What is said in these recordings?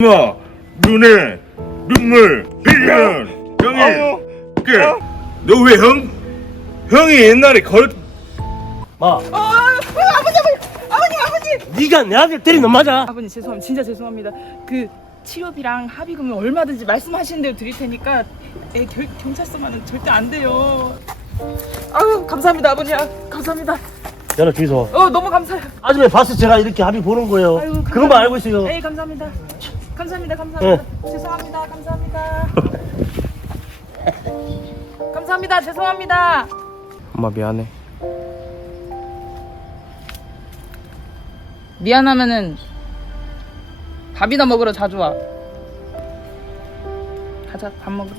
마 눈에 눈물 빌면 형이 아유, 그너 왜 형 형이 옛날에 걸 마, 어, 아버지, 아버지, 아버님, 아버님. 네가 내 아들 때린 놈 맞아? 아버님 죄송합니다. 진짜 죄송합니다. 그 치료비랑 합의금은 얼마든지 말씀하시는 대로 드릴 테니까 애 결, 경찰서만은 절대 안 돼요. 아유 감사합니다 아버님. 아, 감사합니다. 연락 주이소. 어 너무 감사해요. 아줌마 봐서 제가 이렇게 합의 보는 거예요. 아이고, 그것만 알고 있어요. 네 감사합니다. 감사합니다. 감사합니다. 죄송합니다. 감사합니다. 감사합니다. 죄송합니다. 엄마 미안해. 미안하면은 밥이나 먹으러 자주 와. 가자 밥 먹으러.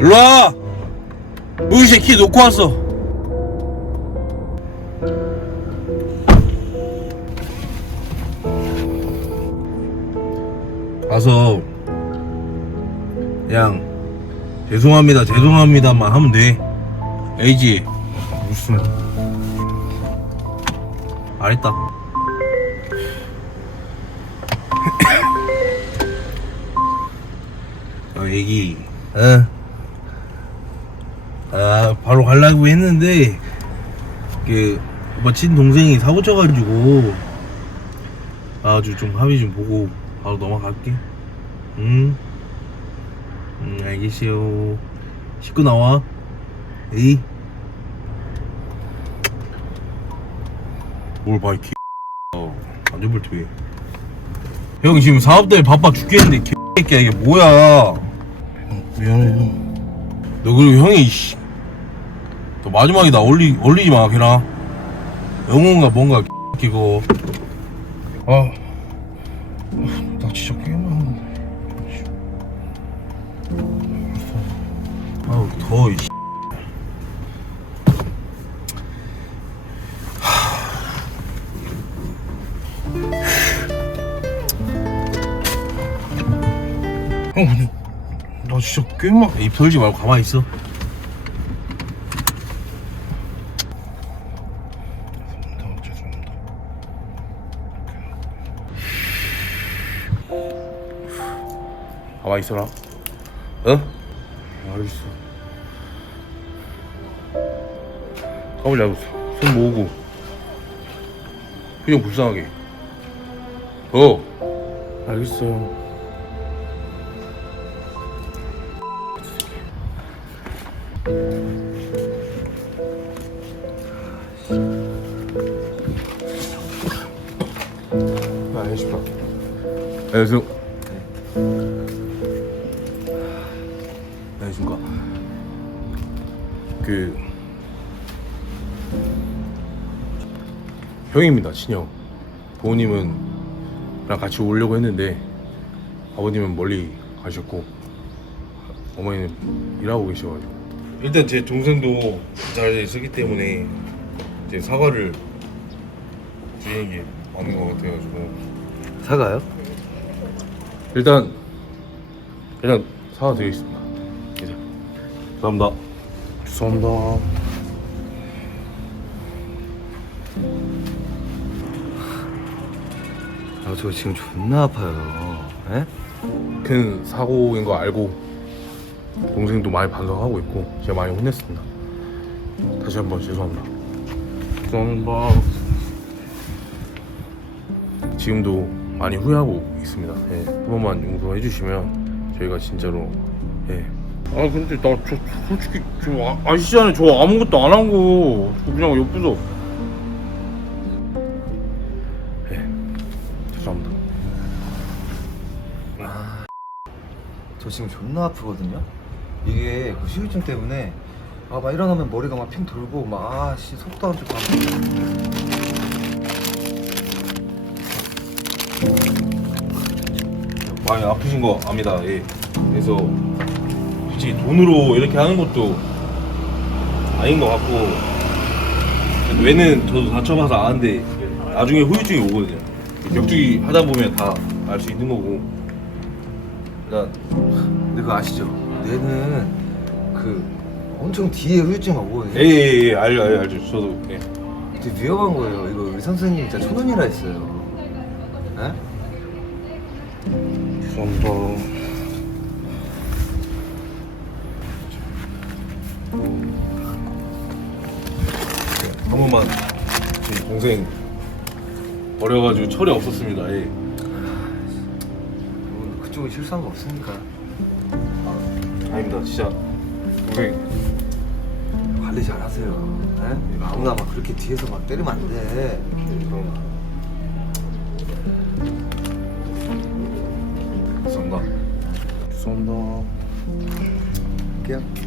일로와. 우리 새끼 놓고 왔어. 가서 그냥 죄송합니다 죄송합니다만 하면 돼. 에이지. 무슨 알았다. 어, 애기. 어. 아 바로 가려고 했는데 그 오빠 친동생이 사고 쳐가지고 아주 좀 합의 좀 보고 바로 넘어갈게 응? 응 알겠어요 씻고 나와 에이 뭘 봐, 이 개. 어, 완전 불투해. 형 지금 사업 때문에 바빠 죽겠는데 개새끼야 이게 뭐야? 미안해 형. 너 그리고 형이 씨. 너 마지막에 나 올리 올리지 마, 걔나. 영혼가 뭔가 개새끼고. 아, 나 진짜 게임하는데. 아우 더워 이. 근데 나 진짜 꽤막 입 털지 말고 가만히 있어. 가만히 있어라. 어? 알겠어. 가보자. 손 모으고. 표정 불쌍하게. 어. 알겠어요. 아, 해줄까? 안녕하세요. 그 형입니다, 친형. 부모님은 랑 같이 오려고 했는데 아버님은 멀리 가셨고 어머니는 일하고 계셔가지고 일단 제 동생도 그 자리에 있었기 때문에 이제 사과를 드리는 게 맞는 것 같아가지고 사가요? 일단 일단 사과드리겠습니다. 이제 감사합니다. 죄송합니다. 아, 저 지금 존나 아파요. 예? 큰 사고인 거 알고 동생도 많이 반성하고 있고 제가 많이 혼냈습니다. 다시 한번 죄송합니다. 죄송합니다. 지금도 많이 후회하고 있습니다. 예, 한 번만 용서해 주시면 저희가 진짜로 예. 아 근데 나 저 솔직히 지금 아, 아시잖아요. 저 아무것도 안 한 거. 저 그냥 옆에서 예. 죄송합니다. 저 지금 존나 아프거든요. 이게 그 후유증 때문에 아 막 일어나면 머리가 막 핑 돌고 막 아씨 속도 안 좋고. 많이 아프신 거 압니다. 예. 그래서 굳이 돈으로 이렇게 하는 것도 아닌 것 같고 뇌는 저도 다쳐봐서 아는데 나중에 후유증이 오거든요. 격투기 하다 보면 다 알 수 있는 거고 일단 근데 그거 아시죠? 얘는 그 엄청 뒤에 후유증 오고 예예예 알죠 알죠 알죠 저도 예. 되게 위험한 거예요. 이거 의사 선생님이 진짜 천원이라 했어요. 에? 죄송합니다 한 번만 제 동생 버려가지고 철이 없었습니다 예. 뭐 그쪽은 실수한 거 없으니까 아닙니다 진짜 동생 관리 잘 하세요. 에? 아무나 막 그렇게 뒤에서 막 때리면 안 돼. 죄송합니다 죄송합니다 할게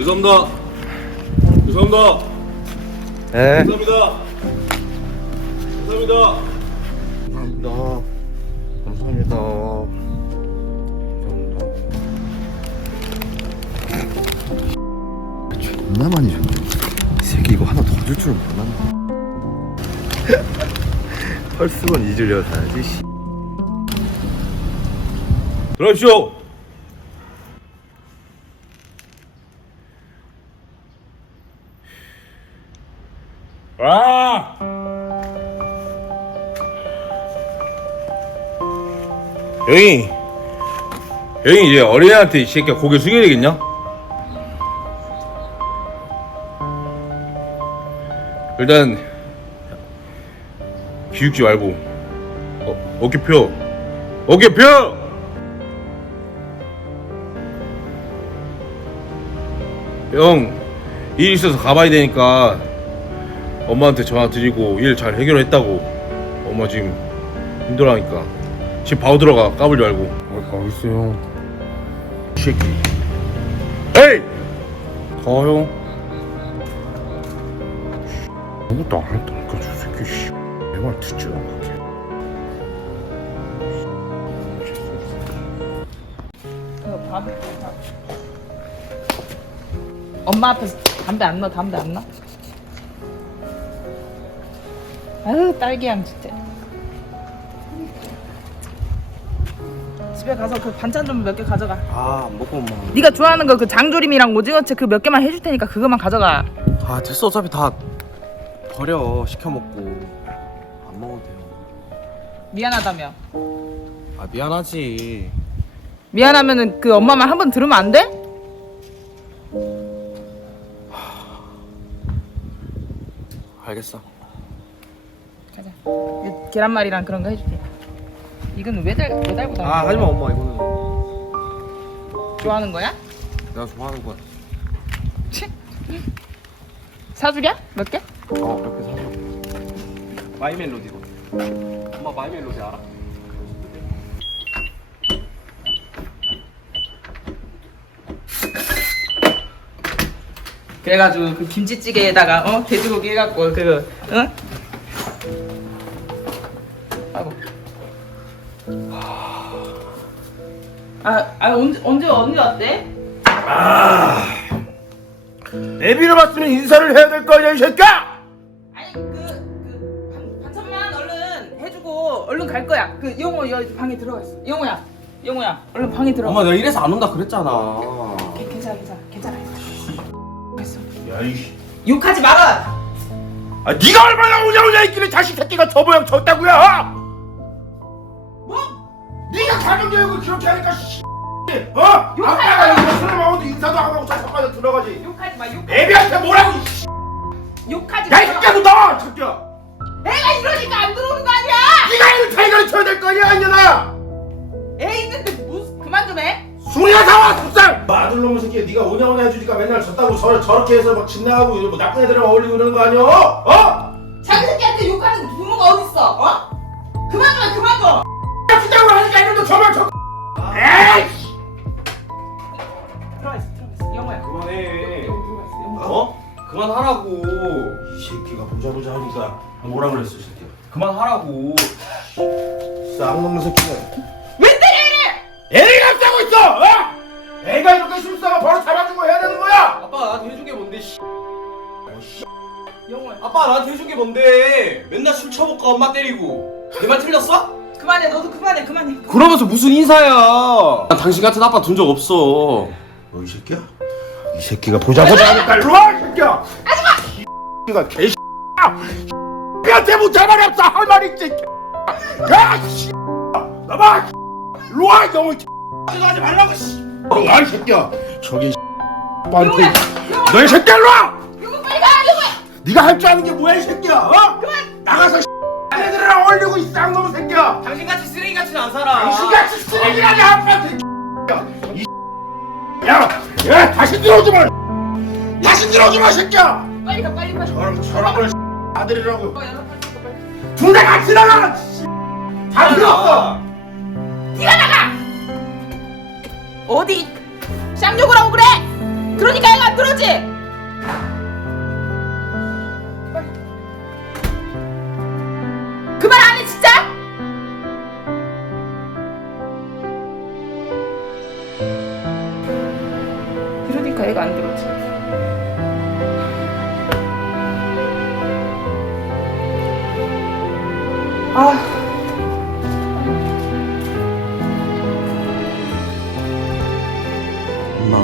죄송합니다 죄송합니다 에? 감사합니다 감사합니다 감사합니다. 감사합니다. 존나 많이 줬네. 이 새끼 이거 하나 더 줄 줄은 몰랐네. 펄스건 잊으려 사야지. 씨. 들어오십시오 아! 여기 여기 이제 어린애한테 이 새끼야 고개 숙여야 되겠냐? 일단 기죽지 말고 어, 어깨 펴 어깨 펴! 형, 일 있어서 가봐야 되니까 엄마한테 전화 드리고 일 잘 해결했다고. 엄마 지금 힘들어하니까. 집 바로 들어가 까불지 말고. 어, 알겠어요. 이 새끼. 에이! 가 형. 아무것도 안 했다니까 저 새끼 씨. 내말 듣지 않게. 그 밥. 엄마 앞에서 담배 안 넣어, 담배 안 넣어. 아유, 딸기향 진짜. 집에 가서 그 반찬 좀 몇 개 가져가. 아 안 먹고 엄마 네가 좋아하는 거 그 장조림이랑 오징어채 그 몇 개만 해줄 테니까 그거만 가져가. 아 됐어 어차피 다 버려 시켜 먹고 안 먹어도 돼요 미안하다며. 아 미안하지 미안하면은 그 엄마 말 한 번 들으면 안 돼? 알겠어 가자. 이 계란말이랑 그런 거 해줄게. 이건 왜, 달, 왜 달고 다녀? 아 하지마 엄마 이거는 좋아하는 거야? 내가 좋아하는 거야 치. 사주랴? 몇 개? 어 이렇게 사줘 마이 멜로디로 엄마 마이 멜로디 알아? 그래가지고 그 김치찌개에다가 어 돼지고기 해갖고 그 응? 아, 아 언제 언제 언제 왔대? 내비를 봤으면 인사를 해야 될 거 아니야 이 새끼야! 아니 그그 반찬만 얼른 해주고 얼른 갈 거야. 그 영호 여기 방에 들어가 있어. 영호야, 영호야, 얼른 방에 들어가. 엄마 내가 이래서 안 온다 그랬잖아 괜- 괜찮아, 괜찮아, 괜찮아. 됐어. 야이 욕하지 마라. 아 네가 얼마나 우냐우냐 있길래 자식 새끼가 저 모양 졌다고야! 가정교육을 그렇게 하니까 씨 어? 아빠가 이거 술을 먹어도 인사도 안 하고 자석까지 들어가지 욕하지 마. 욕. 애비한테 뭐라고 이 씨. 욕하지 야이 마. 새끼야 너나 새끼야 애가 이러니까 안 들어오는 거 아니야? 네가 애를 잘 가르쳐야 될 거 아니야 이년아 애 있는데 무슨 그만 좀 해. 술이나 사와 속상 마들놈의 새끼 네가 오냐오냐 해주니까 맨날 졌다고 저, 저렇게 해서 막 진내하고 이런 뭐 나쁜 애들이랑 어울리고 이러는 거 아니야 어? 자기 새끼한테 욕하는 부모가 어딨어? 어? 그만 좀 해, 그만 좀. 저만 저 에이 들어가 있어, 들어가 있어. 영호야. 그만해 여기 들어가 있어. 영호. 어? 그만하라고 이 새끼가 보자 보자 하니까 뭐라 그랬어 이 새끼 그만하라고 쌍놈의 새끼가 왜 때려 애를? 애를 앞세고 있어 어? 애가 이렇게 실수하면 바로 잡아주고 해야 되는 거야 아빠 나한테 해준 게 뭔데 씨. 영호야 아빠 나한테 해준 게 뭔데? 맨날 술 처먹고 엄마 때리고. 내말 틀렸어? 그만해 너도 그만해 그만해 그러면서 무슨 인사야? 난 당신 같은 아빠 둔 적 없어. 너 이 새끼야? 이 새끼가 보자 보자 하니까 일로 와, 이 새끼야! 하지마! 개 X한테 못할 말이 없어! 할 말이 있지! 야, 씨! 나봐! 일로 와, 영호! 하지 말라고, 씨! 야, 이 새끼야! 저기, 빤테 너이 새끼야, 일로 와! 영호 빨리 가 영호야 네가 할 줄 아는 게 뭐야, 이 새끼야! 어? 나가서, 애들이랑 어울리고 이 쌍놈 새끼야! 당신같이 쓰레기같이는 안 살아. 당신같이 쓰레기라니, 아빠한테! 이 야! 야! 다시 들어오지 마! 다시 들어오지 마, 새끼야! 빨리 가 빨리 빨리 저런 저런 걸 아들이라고 어, 연락 빨리 가, 빨리 둘다 같이 나가! 씨. 다 들었어! 어디 쌍욕을 하고 그래 그러니까 애가 안 들어오지 애가 안 들어오지. 아. 엄마